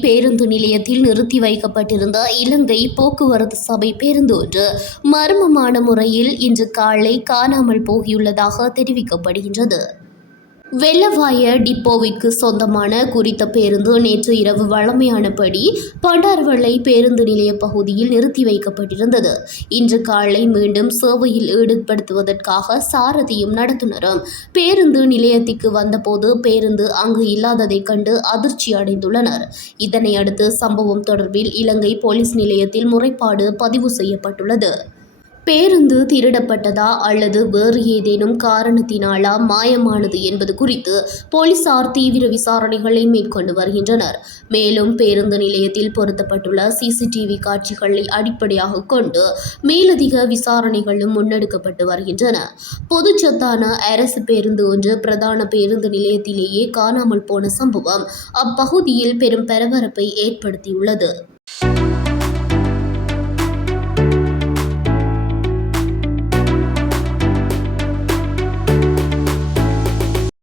பேருந்து நிலையத்தில் நிறுத்தி வைக்கப்பட்டிருந்த இலங்கை போக்குவரத்து சபை பேருந்து ஒன்று மர்மமான முறையில் இன்று காலை காணாமல் போகியுள்ளதாக தெரிவிக்கப்படுகின்றது. வெள்ளவாய டிப்போவிற்கு சொந்தமான குறித்த பேருந்து நேற்று இரவு வழமையானபடி பண்டாரவளை பேருந்து நிலைய பகுதியில் நிறுத்தி வைக்கப்பட்டிருந்தது. இன்று காலை மீண்டும் சேவையில் ஈடுபடுத்துவதற்காக சாரதியும் நடத்துனரும் பேருந்து நிலையத்திற்கு வந்தபோது பேருந்து அங்கு இல்லாததைக் கண்டு அதிர்ச்சி அடைந்துள்ளனர். இதனையடுத்து சம்பவம் தொடர்பில் இலங்கை போலீஸ் நிலையத்தில் முறைப்பாடு பதிவு செய்யப்பட்டுள்ளது. பேருந்து திருடப்பட்டதா அல்லது வேறு ஏதேனும் காரணத்தினாலா மாயமானது என்பது குறித்து போலீசார் தீவிர விசாரணைகளை மேற்கொண்டு வருகின்றனர். மேலும் பேருந்து நிலையத்தில் பொருத்தப்பட்டுள்ள சிசிடிவி காட்சிகளை அடிப்படையாக கொண்டு மேலதிக விசாரணைகளும் முன்னெடுக்கப்பட்டு வருகின்றன. பொதுச்சொத்தான அரசு பேருந்து ஒன்று பிரதான பேருந்து நிலையத்திலேயே காணாமல் போன சம்பவம் அப்பகுதியில் பெரும் பரபரப்பை ஏற்படுத்தியுள்ளது.